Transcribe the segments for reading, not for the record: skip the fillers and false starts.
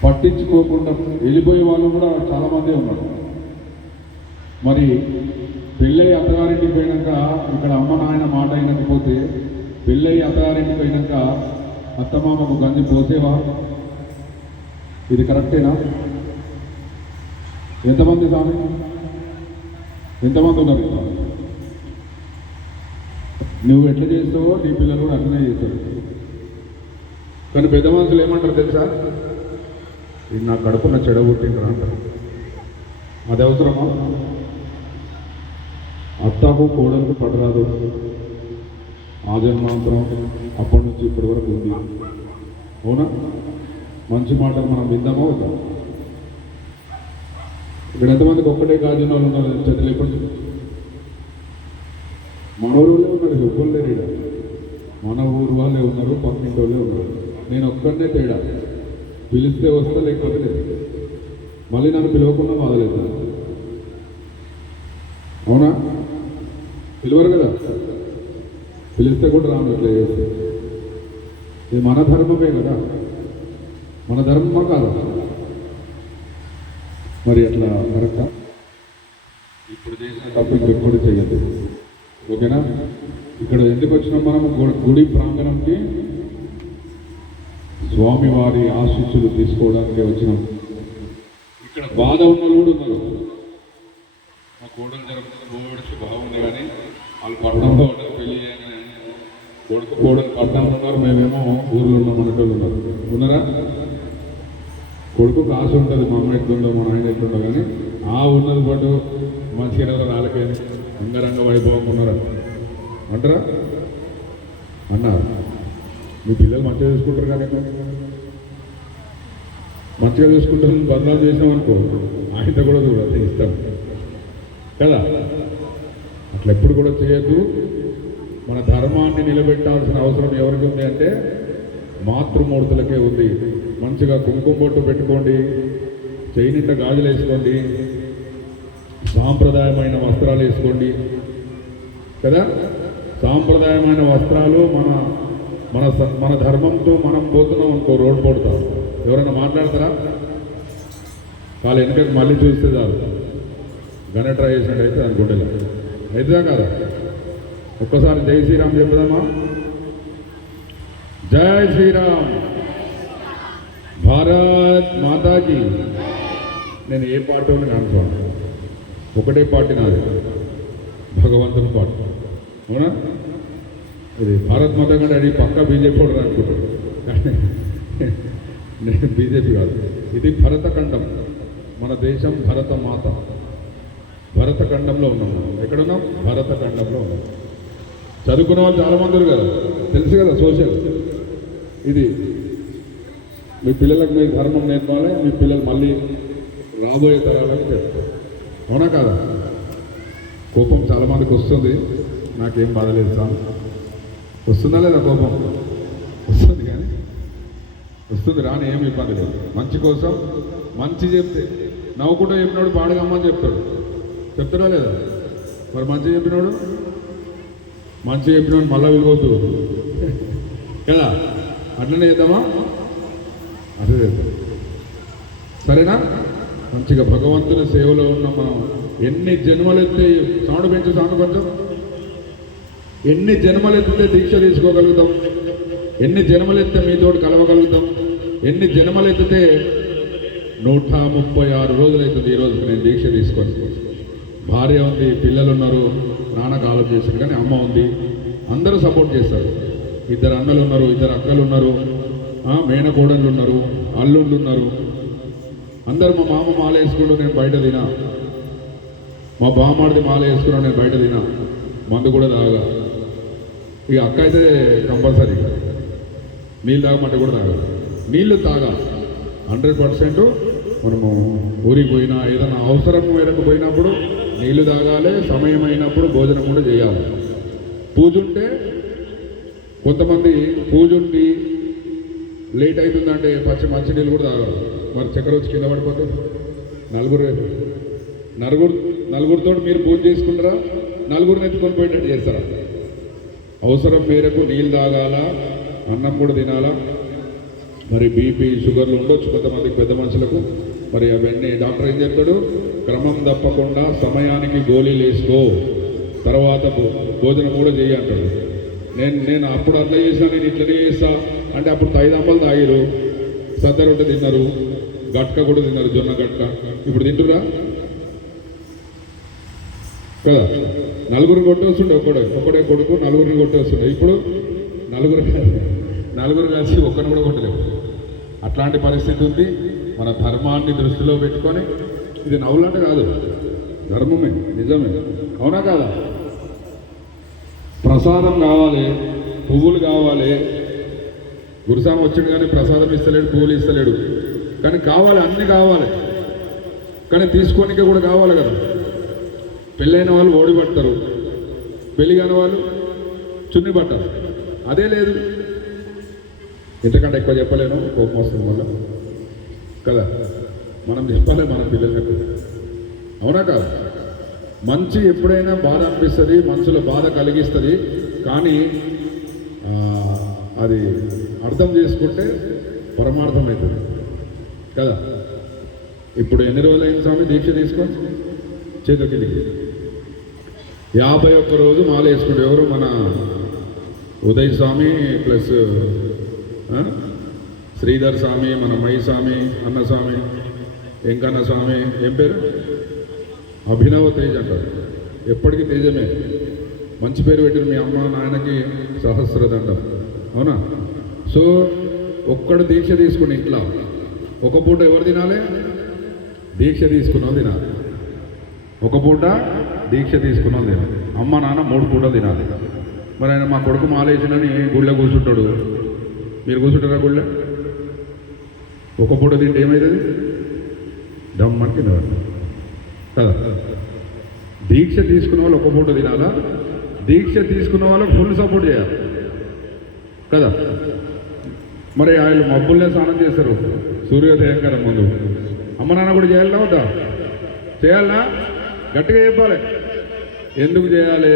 పట్టించుకోకుండా వెళ్ళిపోయే వాళ్ళు కూడా చాలామంది ఉన్నారు. మరి పెళ్ళై అత్తగారింటికి పోయినాక ఇక్కడ అమ్మ నాయన మాట అయినకపోతే పెళ్ళై అత్తగారింటికి పోయినాక అత్తమామకు గంజి పోసేవా? ఇది కరెక్టేనా? ఎంతమంది స్వామి, ఎంతమంది ఉన్నారు? నువ్వు ఎట్లా చేస్తావో నీ పిల్లలు కూడా అట్లనే చేస్తారు. కానీ పెద్ద మనుషులు ఏమంటారు తెలుసా? ఇది నా కడుపున చెడగొట్టిండ్రా అంటారు. అది అవసరమా? అత్తాకు కోడలకు పడరాదు ఆ జన్మాంతరం అప్పటి నుంచి ఇప్పటి వరకు ఉంది. అవునా? మంచి మాటలు మనం విందామా వద్దాం? ఇక్కడ ఎంతమందికి ఒక్కటే గాజున వాళ్ళు ఉన్నారు చదిలేపండి. మన ఊళ్ళే ఉన్నారు, ఎవ్వరు లేరు. ఇక్కడ మన ఊరు వాళ్ళే ఉన్నారు, పక్కింటి వాళ్ళే ఉన్నారు. నేను ఒక్కడనే తేడా, పిలిస్తే వస్తా లేకపోతే లేదు. మళ్ళీ నన్ను పిలవకుండా బాధలేదు. అవునా? పిలవరు కదా, పిలిస్తే కూడా రాను. ఇట్లా చేస్తే ఇది మన ధర్మమే కదా, మన ధర్మమా కాదా? మరి అట్లా కరెక్టా? ఇప్పుడు చేసిన తప్పు ఇంకెప్పుడు చేయద్దు. ఓకేనా? ఇక్కడ ఎందుకు వచ్చినాం మనం? గుడి ప్రాంగణంకి స్వామివారి ఆశీస్సులు తీసుకోవడానికి వచ్చినాం. ఇక్కడ బాధ ఉన్న కూడా ఉన్నారు. మా కోడలు జరుగుతుంది బాగుంది, కానీ వాళ్ళు పట్టణంలో ఉంటారు. పెళ్లి చేయగానే కొడుకు కోడలు పట్టణంలో ఉన్నారు, మేమేమో ఊర్లో ఉన్నాం అనేటోళ్ళు ఉన్నారు. ఉన్నారా? కొడుకు ఆశ ఉంటుంది, మా అమ్మ ఎట్లుండో మా నాయన ఎట్లుండో, కానీ ఆ ఉన్నది పాటు మంచిగా రాలకేని అంగరంగ వైభవం ఉన్నారా అంటారా? అన్నారు. మీ పిల్లలు మంచిగా చూసుకుంటారు కానీ మంచిగా చూసుకుంటారు. బదలాలు చేసినాం అనుకో, ఆయనతో కూడా చూడాలి, ఇస్తాం కదా. అట్లా ఎప్పుడు కూడా చేయొద్దు. మన ధర్మాన్ని నిలబెట్టాల్సిన అవసరం ఎవరికి ఉంది అంటే మాతృమూర్తులకే ఉంది. మంచిగా కుంకుమ బొట్టు పెట్టుకోండి, చేయి నిండా గాజులు వేసుకోండి, సాంప్రదాయమైన వస్త్రాలు వేసుకోండి కదా. సాంప్రదాయమైన వస్త్రాలు మన మన మన ధర్మంతో మనం పోతున్నాం అనుకో, రోడ్డు పోడతాం. ఎవరైనా మాట్లాడతారా? వాళ్ళు వెనకకి మళ్ళీ చూస్తే చాలు, గణట్రా చేసినట్టు అయితే దాని గుండెలో అయితేదా కాదా? ఒక్కసారి జై శ్రీరామ్ చెప్పుదామా? జై శ్రీరామ్, భారత్ మాతాకి. నేను ఏ పార్టీని కానుకోండి, ఒకటే పార్టీ నాది, భగవంతుని పార్టీ. అవునా? ఇది భారత్ మాత కంటే అది పక్కా బీజేపీ కూడా అనుకుంటాడు, కానీ నేను బీజేపీ కాదు. ఇది భరతఖండం, మన దేశం భరత మాత. భరతఖండంలో ఉన్నాం మనం. ఎక్కడున్నాం? భరతఖండంలో ఉన్నాం. చదువుకున్న వాళ్ళు చాలామంది కదా, తెలుసు కదా సోషల్. ఇది మీ పిల్లలకు మీ ధర్మం నేర్పాలి, మీ పిల్లలు మళ్ళీ రాబోయే తరాలకు చెప్తారు. అవునా కాదా? కోపం చాలామందికి వస్తుంది, నాకేం బాధలేదు సార్. వస్తుందా లేదా కోపం? వస్తుంది, కానీ వస్తుంది, రాని ఏమి ఇబ్బంది లేదు. మంచి కోసం మంచి చెప్తే నవ్వుకుంటూ చెప్పినాడు పాడగమ్మని చెప్తాడు. చెప్తాడా లేదా? మరి మంచి చెప్పినాడు మళ్ళీ విలువద్దు కదా. అట్లనే చేద్దామా? అట్లనే చేద్దాం. సరేనా? మంచిగా భగవంతుని సేవలో ఉన్న మనం ఎన్ని జన్మలెత్తే, సౌండ్ పెంచు, సౌండ్ కొంచెం, ఎన్ని జన్మలెత్తితే దీక్ష తీసుకోగలుగుతాం, ఎన్ని జన్మలెత్తే మీతోటి కలవగలుగుతాం, ఎన్ని జన్మలెత్తితే 136 రోజులు అవుతుంది ఈ రోజుకి నేను దీక్ష తీసుకొని. భార్య ఉంది, పిల్లలు ఉన్నారు, నాన్నకు ఆలోచన చేశారు, కానీ అమ్మ ఉంది, అందరూ సపోర్ట్ చేస్తారు. 2 అన్నలు ఉన్నారు, 2 అక్కలు ఉన్నారు, మేనకోడళ్ళు ఉన్నారు, అల్లుళ్ళు ఉన్నారు, అందరూ. మా మామ మాల వేసుకుంటూ నేను బయట తినా, మా బామ్మాడిది మాల వేసుకున్నా నేను బయట తినా, మందు కూడా తాగా. ఇక అక్క అయితే కంపల్సరీ నీళ్ళు తాగమంటే కూడా తాగాలి. నీళ్ళు తాగా 100%. మనము ఊరికి పోయినా ఏదైనా అవసరం మేరకు పోయినప్పుడు నీళ్లు తాగాలి, సమయం అయినప్పుడు భోజనం కూడా చేయాలి. పూజ ఉంటే కొంతమంది పూజ ఉండి లేట్ అవుతుందంటే మంచి నీళ్ళు కూడా తాగాలి. మరి చక్కెర వచ్చి కింద పడిపోతే నలుగురితో మీరు పూజ చేసుకుంటారా? నలుగురిని ఎత్తుకొని పోయేటట్టు చేస్తారా? అవసరం మేరకు నీళ్ళు తాగాల, అన్నం కూడా తినాలా, మరి బీపీ షుగర్లు ఉండొచ్చు కొంతమందికి పెద్ద మనుషులకు. మరి అవన్నీ డాక్టర్ ఏం చెప్తాడు, క్రమం తప్పకుండా సమయానికి గోళీలు వేసుకో, తర్వాత భోజనం కూడా చేయంటాడు. నేను అప్పుడు అట్లా చేసినా, నేను ఇట్లనే చేస్తా అంటే అప్పుడు 5 అంబలు తాగిరు, సద్ద రొట్టె తిన్నారు, గట్క కూడా తిన్నారు, జొన్న గట్క. ఇప్పుడు తింటురా కదా. నలుగురిని కొట్టేస్తుండే, ఒకడే కొడుకు నలుగురిని కొట్టేస్తుండే. ఇప్పుడు నలుగురు కలిసి ఒక్కరిని కూడా కొట్టలేవు. అట్లాంటి పరిస్థితి ఉంది. మన ధర్మాన్ని దృష్టిలో పెట్టుకొని, ఇది నవ్వులాట కాదు, ధర్మమే, నిజమే, అవునా కాదా? ప్రసాదం కావాలి, పువ్వులు కావాలి. గురుస్వామి వచ్చిండు కానీ ప్రసాదం ఇస్తలేడు, పువ్వులు ఇస్తలేడు, కానీ కావాలి, అన్నీ కావాలి. కానీ తీసుకోనికే కూడా కావాలి కదా. పెళ్ళైన వాళ్ళు ఓడి పడతారు, పెళ్ళి కాని వాళ్ళు చున్ని పట్టారు. అదే లేదు. ఇంతకంటే ఎక్కువ చెప్పలేను, కోపం వస్తుంది వల్ల కదా. మనం చెప్పాలి మన పిల్లలకు, అవునా కాదు? మంచి ఎప్పుడైనా బాధ అనిపిస్తుంది, మనసులో బాధ కలిగిస్తుంది, కానీ అది అర్థం చేసుకుంటే పరమార్థం అవుతుంది కదా. ఇప్పుడు ఎన్ని రోజులైంది స్వామి దీక్ష తీసుకొని? చేతుకిందికి 51 రోజు మాల వేసుకుంటే ఎవరు? మన ఉదయ్ స్వామి ప్లస్ శ్రీధర్ స్వామి, మన మై స్వామి, అన్నస్వామి, వెంకన్న స్వామి, ఏం పేరు? అభినవ తేజ్ అంటారు. ఎప్పటికీ తేజమే. మంచి పేరు పెట్టిన మీ అమ్మ నాయనకి సహస్రదండం, అవునా? సో ఒక్కడు దీక్ష తీసుకుని ఇంట్లో ఒక పూట ఎవరు తినాలి? దీక్ష తీసుకున్నావు తినాలి. ఒక పూట దీక్ష తీసుకున్నావు తినాలి. అమ్మ నాన్న 3 పూటలు తినాలి. మరి ఆయన మా కొడుకు మాలేసినని గుళ్ళో కూర్చుంటాడు, మీరు కూర్చుంటారా గుళ్ళో? ఒక పూట తింటే ఏమవుతుంది? దమ్మని తినవాలి కదా. దీక్ష తీసుకున్న వాళ్ళు ఒక పూట తినాలా? దీక్ష తీసుకున్న వాళ్ళకి ఫుల్ సపోర్ట్ చేయాలి కదా. మరి ఆయన మబ్బుల్నే స్నానం చేస్తారు సూర్యోదయం కన్నా ముందు. అమ్మ నాన్న కూడా చేయాలన్నా వద్దా? చేయాలనా? గట్టిగా చెప్పాలి. ఎందుకు చేయాలి?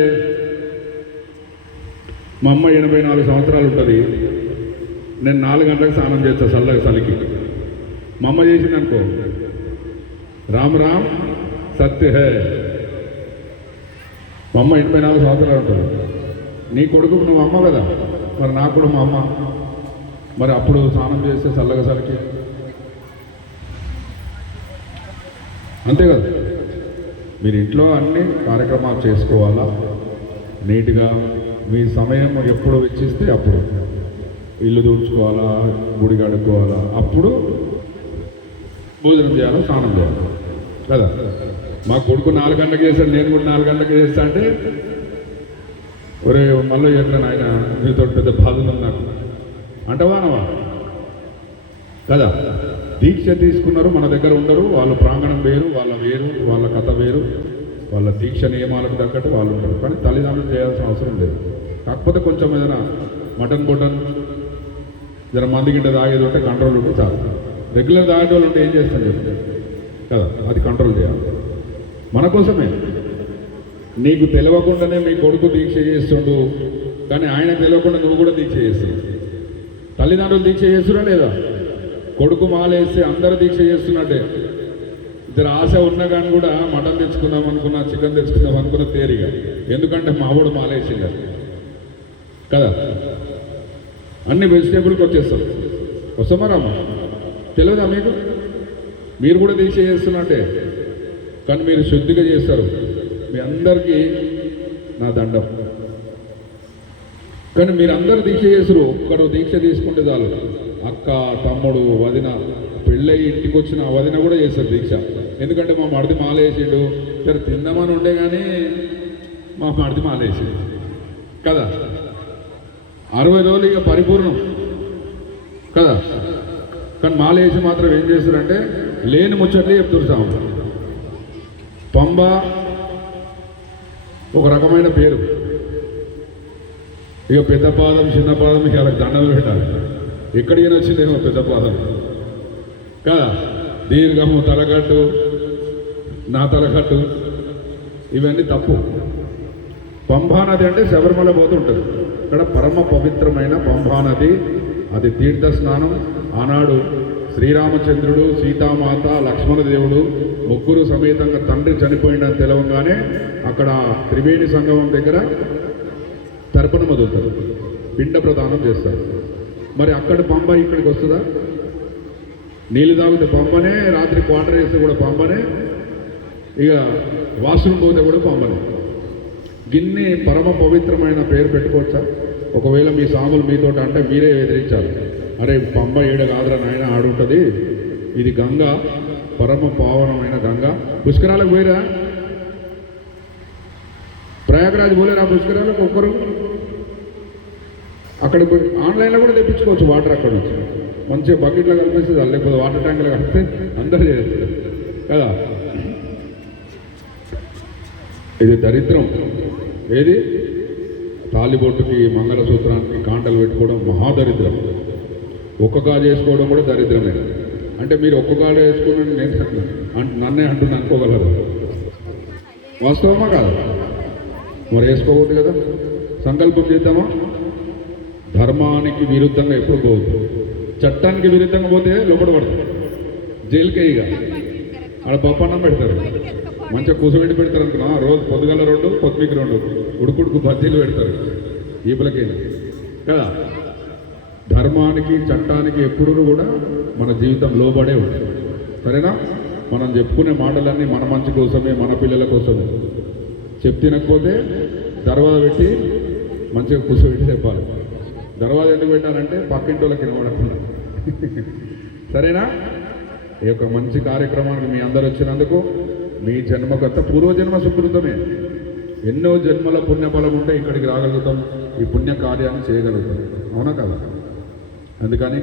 మా అమ్మ 84 సంవత్సరాలు ఉంటుంది, నేను 4 గంటలకు స్నానం చేస్తాను చల్లగా చలికి. మా అమ్మ చేసింది అనుకో, రామ్ రామ్ సత్య హే. మా అమ్మ 84 సంవత్సరాలు ఉంటుంది. నీ కొడుకు నువ్వు అమ్మ కదా, మరి నాకు కూడా మా అమ్మ. మరి అప్పుడు స్నానం చేస్తే చల్లగా చలికి, అంతే కదా. మీరు ఇంట్లో అన్ని కార్యక్రమాలు చేసుకోవాలా నీట్గా. మీ సమయం ఎప్పుడు వెచ్చిస్తే అప్పుడు ఇల్లు తుడుచుకోవాలా, గుడి కడుక్కోవాలా, అప్పుడు భోజనం చేయాలా, స్నానం చేయాలి కదా. మా కొడుకు 4 గంటలకు చేశాడు, నేను కూడా 4 గంటలకు చేస్తా అంటే, ఒరే మళ్ళీ ఎట్లా నాయన మీతో పెద్ద బాధ ఉంది నాకు అంటవానవా కదా. దీక్ష తీసుకున్నారు, మన దగ్గర ఉండరు, వాళ్ళ ప్రాంగణం వేరు, వాళ్ళ కథ వేరు, వాళ్ళ దీక్ష నియమాలకు తగ్గట్టు వాళ్ళు ఉంటారు. కానీ తల్లిదండ్రులు చేయాల్సిన అవసరం లేదు. కాకపోతే కొంచెం ఏదైనా మటన్ బొటన్ జర మంది గింట తాగేది ఉంటే కంట్రోల్ ఉంటే చాలు. రెగ్యులర్ తాగేటి వాళ్ళు ఉంటే ఏం చేస్తాను చెప్తే కదా, అది కంట్రోల్ చేయాలి మన కోసమే. నీకు తెలియకుండానే మీ కొడుకు దీక్ష చేస్తుండు, కానీ ఆయన తెలియకుండా నువ్వు కూడా దీక్ష చేస్తున్నావు. తల్లిదండ్రులు దీక్ష చేస్తున్నా లేదా? కొడుకు మాలేస్తే అందరూ దీక్ష చేస్తున్నట్టే. ఇద్దరు ఆశ ఉన్నా కానీ కూడా మటన్ తెచ్చుకుందాం అనుకున్నా, చికెన్ తెచ్చుకుందాం అనుకున్న తేరిగా, ఎందుకంటే మావాడు మాలేసింది కదా. అన్ని వెజిటేబుల్కి వచ్చేస్తాం. వస్తామారమ్మ? తెలియదా మీకు? మీరు కూడా దీక్ష చేస్తున్నట్టే, కానీ మీరు శుద్ధిగా చేస్తారు. మీ అందరికీ నా దండం. కానీ మీరు అందరూ దీక్ష చేస్తారు, ఒక్కరు దీక్ష తీసుకుంటే చాలు. అక్క, తమ్ముడు, వదిన, పెళ్ళయి ఇంటికి వచ్చిన వదిన కూడా చేస్తారు దీక్ష. ఎందుకంటే మా మడిది మాలేసిండు, సరే తిందామని ఉండే కానీ మా మడిది మాలేసిండు కదా. 60 రోజులు ఇక పరిపూర్ణం కదా. కానీ మాలేసి మాత్రం ఏం చేస్తారంటే లేని ముచ్చట్లే చెప్తున్నారు. పంబ ఒక రకమైన పేరు. ఇక పెద్ద పాదం, చిన్న పాదం, ఇక అలా దండలు పెట్టాలి. ఎక్కడికైనా వచ్చిందేమో పెద్ద పాదం కదా. దీర్ఘము, తలకట్టు, నా తలకట్టు, ఇవన్నీ తప్పు. పంభానది అంటే శబరిమల పోతూ ఉంటుంది. ఇక్కడ పరమ పవిత్రమైన పంభానది, అది తీర్థ స్నానం, ఆనాడు శ్రీరామచంద్రుడు, సీతామాత, లక్ష్మణదేవుడు ముగ్గురు సమేతంగా తండ్రి చనిపోయిందని తెలవంగానే అక్కడ త్రివేణి సంగమం దగ్గర తర్పణం వదులుతారు, పిండ ప్రదానం చేస్తారు. మరి అక్కడ పంబ ఇక్కడికి వస్తుందా? నీళ్ళు తాగితే పంబనే, రాత్రి క్వార్టర్ వేస్తే కూడా పంబనే, ఇక వాష్రూమ్ పోతే కూడా పంబనే. గిన్ని పరమ పవిత్రమైన పేరు పెట్టుకోవచ్చా? ఒకవేళ మీ సాములు మీతో అంటే మీరే ఎదిరించాలి. అరే పంబ ఏడ కాదురా నాయన, ఆడుంటుంది, ఇది గంగ, పరమ పావనమైన గంగ. పుష్కరాలకు పోయిరా? ప్రయాగరాజ్ పోలేరా పుష్కరాలకు? ఒక్కరు అక్కడ ఆన్లైన్లో కూడా తెప్పించుకోవచ్చు వాటర్. అక్కడ నుంచి మంచిగా బకెట్లో కనిపిస్తుంది, లేకపోతే వాటర్ ట్యాంకులో కలిపితే అందరూ చేస్తారు కదా. ఇది దరిద్రం. ఏది? తాలిబొట్టుకి, మంగళసూత్రానికి కాంటలు పెట్టుకోవడం మహాదరిద్రం. ఒక్కగా చేసుకోవడం కూడా దరిద్రమే. అంటే మీరు ఒక్కగాడ వేసుకుని నేను నన్నే అంటున్నా అనుకోగలరు. వాస్తవమా కాదు? మరి వేసుకోవద్దు కదా. సంకల్పం చేద్దామా? ధర్మానికి విరుద్ధంగా ఎప్పుడు పోవద్దు. చట్టానికి విరుద్ధంగా పోతే లోపల పడుతుంది, జైలుకే. ఇక ఆడ పప్పన్నం పెడతారు, మంచిగా కూసబెట్టి పెడతారు అనుకున్నా. రోజు పొద్దుగల 2, కొత్తిమీర 2, ఉడుకుడుకు బజ్జీలు పెడతారు ఈపులకి కదా. ధర్మానికి, చట్టానికి ఎప్పుడూ కూడా మన జీవితం లోబడే ఉంటుంది. సరేనా? మనం చెప్పుకునే మాటలన్నీ మన మంచి కోసమే, మన పిల్లల కోసమే. తినకపోతే దర్వాజ పెట్టి మంచిగా కూర్చోబెట్టి చెప్పాలి. దర్వాజ ఎందుకు పెట్టాలంటే పక్కింటి వాళ్ళకి వినబడకుండా. సరేనా? ఈ యొక్క మంచి కార్యక్రమానికి మీ అందరు వచ్చినందుకు మీ జన్మగత పూర్వజన్మ సుకృతమే. ఎన్నో జన్మల పుణ్యఫలం ఉంటే ఇక్కడికి రాగలుగుతాం, ఈ పుణ్య కార్యాన్ని చేయగలుగుతాం. అవునా కదా? అందుకని